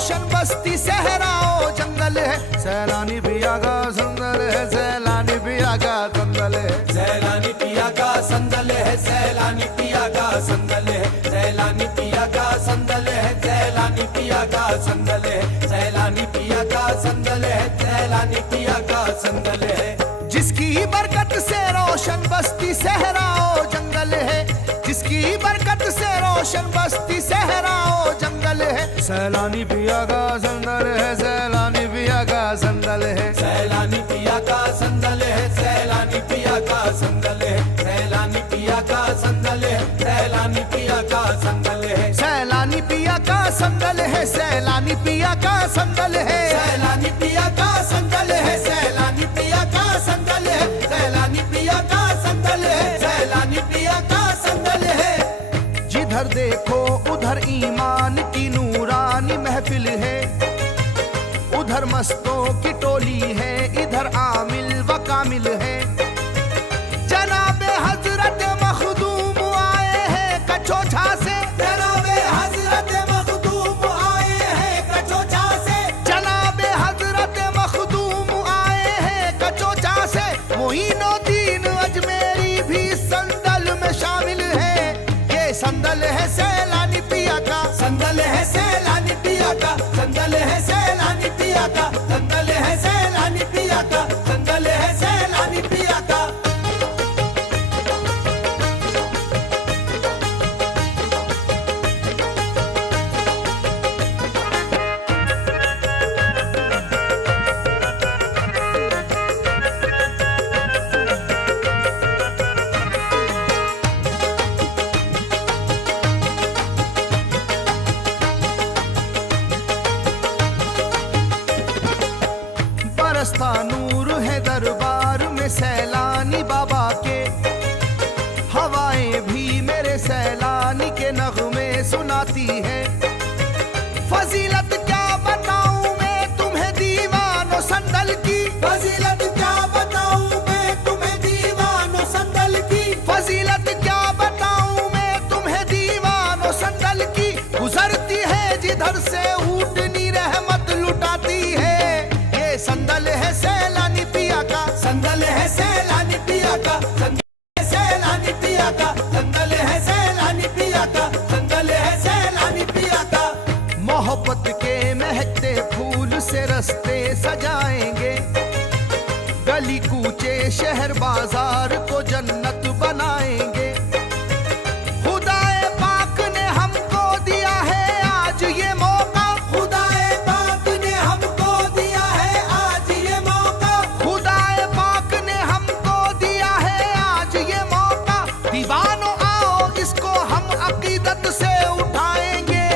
रोशन बस्ती सहराओ जंगल है, सैलानी पिया का संदल है, सैलानी पिया का संदल है, सैलानी पिया का संदल है, सैलानी पिया का संदल है, सैलानी पिया का संदल है, सैलानी पिया का संदल है, सैलानी पिया का संदल है, सैलानी पिया का संदल है। जिसकी बरकत से रोशन बस्ती सहराओ जंगल है, जिसकी बरकत से रोशन बस्ती सहराओ जंगल है, सैलानी पिया का संदल है, सैलानी पिया का संदल है, सैलानी पिया का संदल है, सैलानी पिया का संदल है, सैलानी पिया का संदल है, सैलानी पिया का संदल है, सैलानी पिया का संदल है, सैलानी पिया का संदल है, सैलानी पिया का संदल है, सैलानी पिया का संदल है, सैलानी पिया का संदल है, सैलानी पिया का संदल है। जिधर देखो उधर ईमान की नूरानी महफिल है, उधर मस्तों की टोली है, इधर आमिल व कामिल है, जनाबे हजरत मखदूम आए हैं कचौछा से, जनाबे हजरत मखदूम आए हैं कचौछा से, जनाबे हजरत मखदूम आए हैं कचौछा से, मोइनुद्दीन अजमेरी भी संदल में शामिल है, ये संदल है सैलानी पिया का, संदल है सैलानी पिया का, संदल है सैलानी पिया का, संदल है सैलानी पिया का, संदल है सैलानी पिया का। बरसता नूर है दरबार में सैलानी बाबा के, हवाएं भी मेरे सैलानी के नगमे सुनाती है, फजीलत क्या बताऊं मैं तुम्हें दीवानो संदल की, फजीलत क्या बताऊं मैं तुम्हें दीवानो संदल की, फजीलत क्या बताऊं मैं तुम्हें दीवानो संदल की, गुजरती है जिधर से ऊँटनी रहमत लुटाती है, ये संदल है सैलानी पिया का, संदल है सैलानी पिया का, संदल है सैलानी पिया का, संदल है सैलानी पिया का, संदल है सैलानी पिया का। मोहब्बत के महकते फूल से रस्ते सजाएंगे, गली कूचे शहर बाजार को जन्नत बनाएंगे, खुदाए पाक ने हमको दिया है आज ये मौका, खुदाए पाक ने हमको दिया है आज ये मौका, खुदाए पाक ने हमको दिया है आज ये मौका, दीवानो आओ इसको हम अकीदत से उठाएंगे,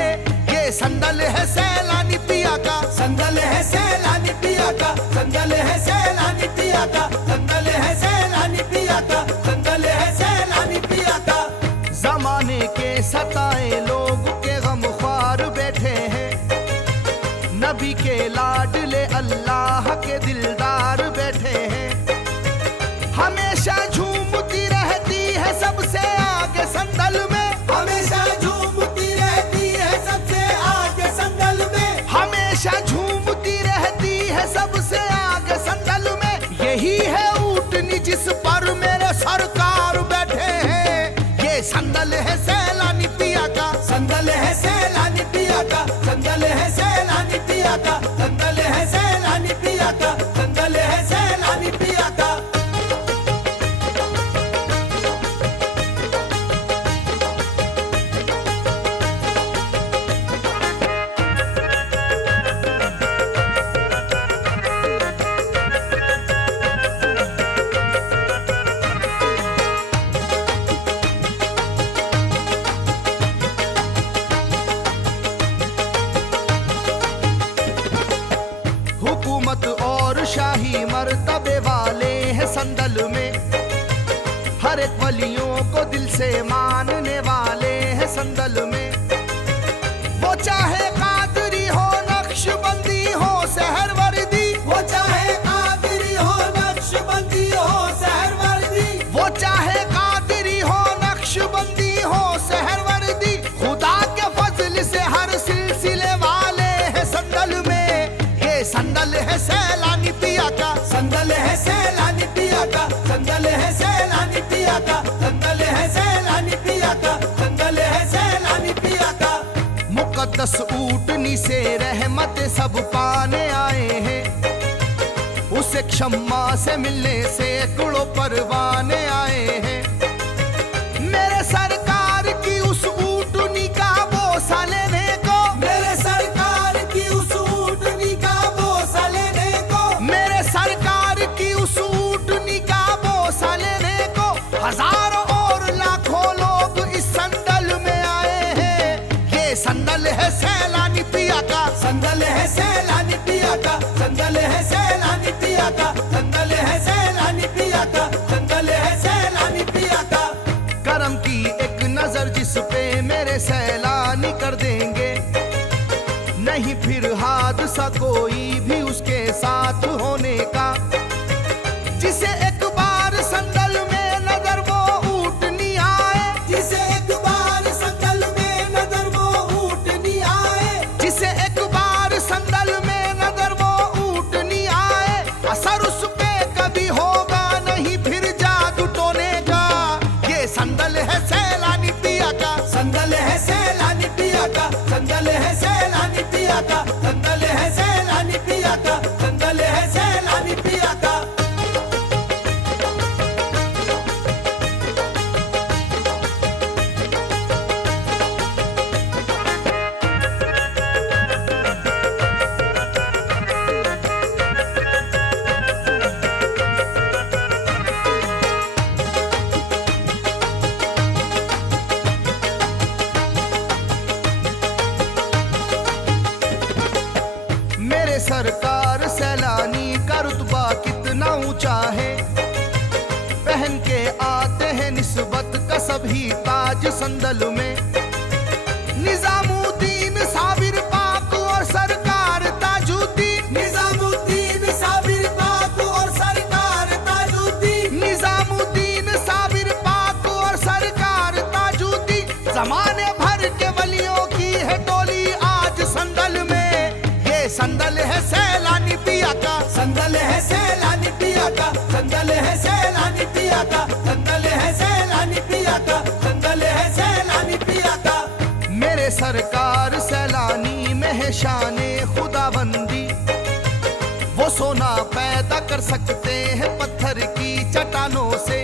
ये संदल है सैलानी पिया का, संदल है सैलानी पिया का, संदल है सैलानी पिया का, संदल है सैलानी पिया का, संदल है सैलानी पिया का। जमाने के सताए लोग के गमख्वार बैठे हैं, नबी के लाडले अल्लाह के दिलदार बैठे हैं, हमेशा झूमती रहती है सबसे आगे संदल में, हमेशा झूमती रहती है सबसे आगे संदल में, हमेशा झूमती रहती है सबसे आगे संदल में, यही है ऊँटनी जिस पर मेरे सरकार बैठे हैं, ये संदल है सैलानी पिया का, संदल है सैलानी पिया का, संदल है सैलानी पिया का, संदल है सैलानी पिया का, संदल है सैलानी पिया का। हुकूमत और शाही मर्तबे वाले हैं संदल में, हर एक वलियों को दिल से मानने वाले हैं संदल में, वो चाहे कादरी हो नक्शबंदी हो सहरवर्दी, वो चाहे कादरी हो नक्शबंदी हो सहरवर्दी, वो चाहे कादरी हो नक्शबंदी हो सहरवर्दी, खुदा के फजल से हर सिलसिले वाले हैं पिया का, संदल है सैलानी पिया का, संदल है सैलानी पिया का। मुकद्दस ऊँटनी से रहमत सब पाने आए हैं, उसे क्षमा से मिलने से सैकड़ों परवाने आए हैं। मेरे सरकार की उस ऊँटनी का बोसा लेने को, मेरे सरकार की उस ऊँटनी का बोसा लेने को, मेरे सरकार की उस ऊँटनी का बोसा लेने को हजारों और लाखों लोग इस संदल में आए हैं। ये संदल है सैलानी पिया का, संदल है सैलानी पिया का, संदल है सैलानी पिया का, संदल है सैलानी पिया का, संदल है सैलानी पिया का। करम की एक नजर जिस पे मेरे सैलानी कर देंगे, नहीं फिर हादसा कोई भी उसके साथ होने का। जिसे एक बार संदल में नजर वो ऊँटनी आए, जिसे एक बार संदल में नजर वो ऊँटनी आए, जिसे एक बार संदल में नजर वो ऊँटनी आए, असर उस पे कभी होगा नहीं फिर जादू टोने का। ये संदल है सैलानी पिया का, संदल है सैलानी पिया का, संदल है सैलानी पिया का, संदल है सैलानी पिया का, संदल है सैलानी पिया का। मेरे सरकार सैलानी का रुतबा कितना ऊंचा है, पहन के आते हैं निस्बत का सभी ताज संदल में। निजामुद्दीन साबिर पाक और सरकार ताजुद्दीन, निजामुद्दीन साबिर पाक और सरकार ताजुद्दीन, निजामुद्दीन साबिर पाक और सरकार ताजुद्दीन, जमाने भर के वलियों की है टोली आज संदल में। ये संदल है सैलानी पिया का, संदल है सैलानी पिया का, संदल है सैलानी पिया का, संदल है सैलानी पिया का, संदल है सैलानी पिया का। मेरे सरकार सैलानी में है शाने खुदाबंदी, वो सोना पैदा कर सकते हैं पत्थर की चट्टानों से।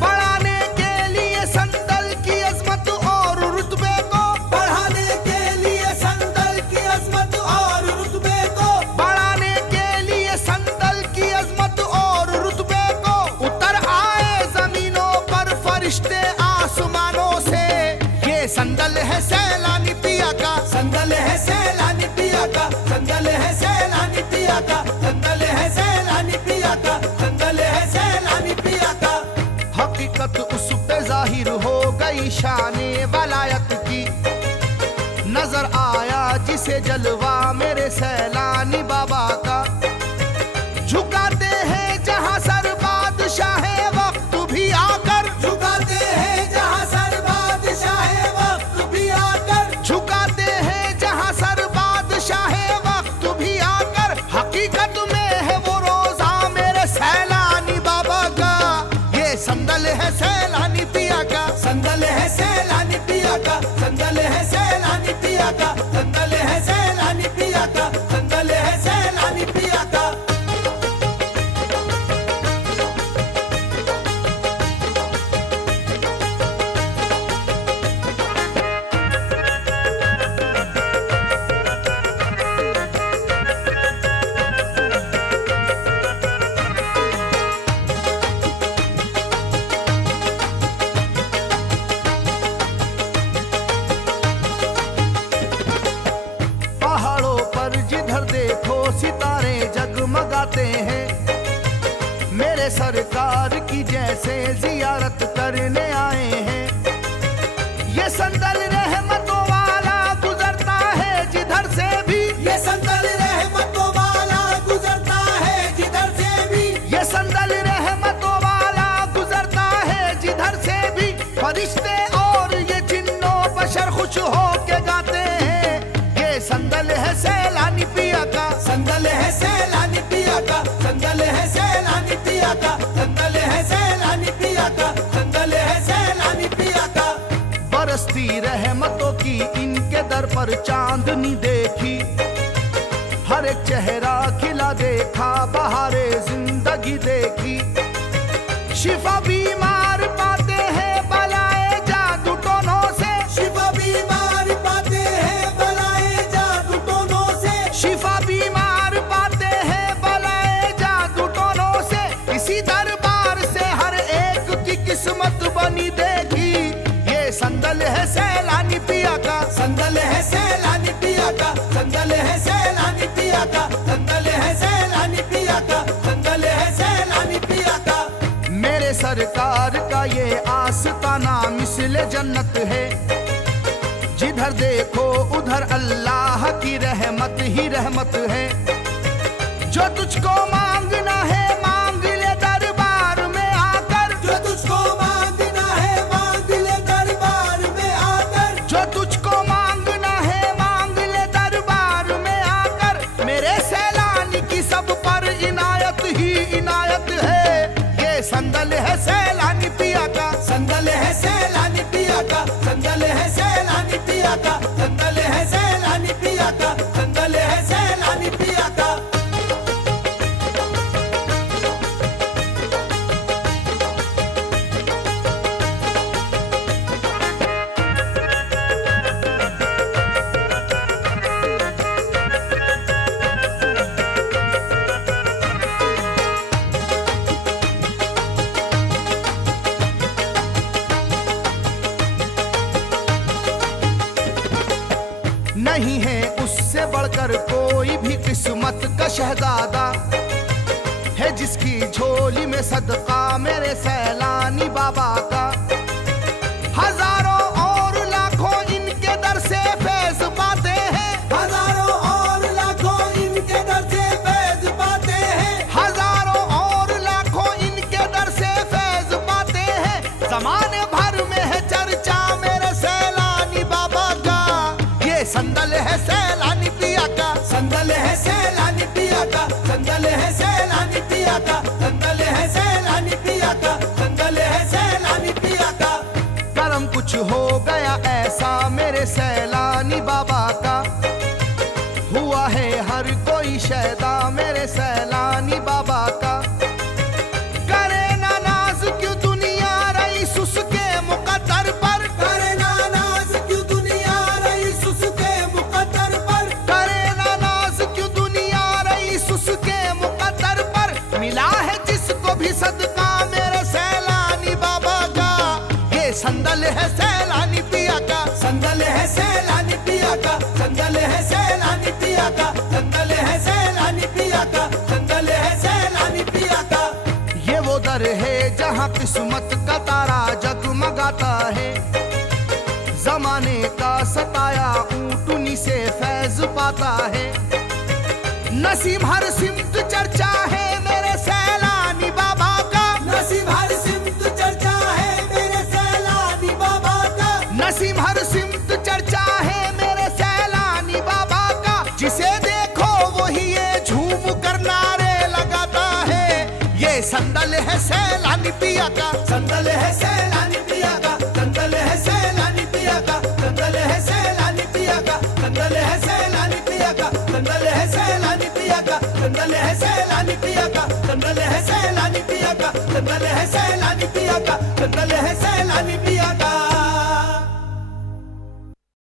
बढ़ाने के लिए संदल की अजमत और रुतबे को, बढ़ाने के लिए संदल की अजमत और रुतबे को, बढ़ाने के लिए संदल की अजमत और रुतबे को उतर आए जमीनों पर फरिश्ते आसमानों से। ये संदल है सैलानी पिया का, संदल है सैलानी पिया का, संदल है सैलानी पिया का, संदल है सैलानी पिया का, संदल है सैलानी पिया का। हकीकत उस पे जाहिर हो गई शाने वलायत की, नजर आया जिसे जलवा मेरे सैलानी बाबा का। झुकाते हैं जहां सर बादशाह वक्त भी आकर, झुकाते हैं जहां सर बादशाह वक्त भी आकर, झुकाते हैं जहां सर बादशाह वक्त भी आकर। हकीकत में है वो रोजा मेरे सैलानी बाबा का। ये संदल है सैलानी पिया का, संदल है सैलानी पिया का, संदल है सैलानी पिया का, संदल है सैलानी पिया का, संदल है सैलानी पिया का। पहाड़ों पर जिधर देखो सितारे जगमगाते हैं, मेरे सरकार की जैसे जियारत करने आए हैं। ये संदल रहमतों वाला गुजरता है जिधर से भी, ये संदल रहमतों वाला गुजरता है जिधर से भी, ये संदल रहमतों वाला गुजरता है जिधर से भी। फरिश्ते और ये जिन्नो बशर खुश हो के गाते हैं। ये संदल है सैलानी पिया का, संदल है सैलानी पिया का, संदल है सैलानी पिया का, संदल है सैलानी पिया का, रहमतों की इनके दर पर चांदनी देखी, हर एक चेहरा खिला देखा, बहारे जिंदगी देखी। शिफा बीमार पाते हैं बलाए जादू टोनों से, शिफा बीमार पाते हैं बलाए जादू टोनों से, शिफा बीमार पाते हैं बलाए जादू टोनों से। इसी दरबार से हर एक की किस्मत बनी देखी। ये संदल है सैलानी पिया का, संदल है सैलानी पिया का, संदल है सैलानी पिया का, संदल है सैलानी पिया का, संदल है सैलानी पिया का। मेरे सरकार का ये आस्ताना मिसले जन्नत है, जिधर देखो उधर अल्लाह की रहमत ही रहमत है। जो तुझको मांगना है मांग ले दरबार में आकर, जो तुझको मांगना है मांग ले दरबार में आकर, जो तुझको मांगना है मांग ले दरबार में आकर। मेरे सैलानी की सब पर इनायत ही इनायत है। ये संदल है सैलानी पिया का, संदल है सैलानी पिया का, संदल है सैलानी पिया का, संदल है सैलानी पिया का, संदल है सैलानी पिया का। नहीं है उससे बढ़कर कोई भी किस्मत का शहजादा, है जिसकी झोली में सदका मेरे सैलानी बाबा का। हजारों और लाखों इनके दर से फैज पाते हैं, हजारों और लाखों इनके दर से फैज पाते हैं, हजारों और लाखों इनके दर से फैज पाते हैं। जमाने भर में है चर्चा मेरे सैलानी बाबा का। ये संदल है सैलानी पिया का, संदल है सैलानी पिया का, संदल है सैलानी पिया का, संदल है सैलानी पिया का, संदल है सैलानी पिया का। करम कुछ हो गया ऐसा मेरे सैलानी बाबा का, हुआ है हर कोई शैदा मेरे सैलानी बाबा का। करे ना नाज क्यों दुनिया रईस उसके मुकद्दर पर, करे ना नाज क्यों दुनिया रईस उसके मुकद्दर पर, करे ना नाज क्यों दुनिया रईस उसके मुकद्दर पर। मिला है जिसको भी सदका मेरे सैलानी बाबा का। ये संदल है सैलानी पिया का, संदल है सैलानी पिया का, संदल है सैलानी पिया का, संदल है सैलानी पिया का, संदल है सैलानी पिया का। ये वो दर है जहाँ किस्मत का तारा जगमगाता है। जमाने का सताया ऊँटनी से फैज पाता है। नसीब हर सिमत चर्चा है मेरे सैलानी बाबा का, नसीब हर सिमत चर्चा है मेरे सैलानी बाबा का, नसीब हर सिमत चर्चा है मेरे सैलानी बाबा का। जिसे देखो वही ये झूम कर नारे लगाता है। ये संदल है सैलानी पिया का, संदल है सैलानी पिया का, संदल है सैलानी पिया का, संदल है सैलानी पिया का, संदल है सैलानी पिया का, संदल है सैलानी पिया का, संदल है सैलानी पिया का, संदल है सैलानी पिया का, संदल है सैलानी पिया का, संदल है सैलानी पिया का।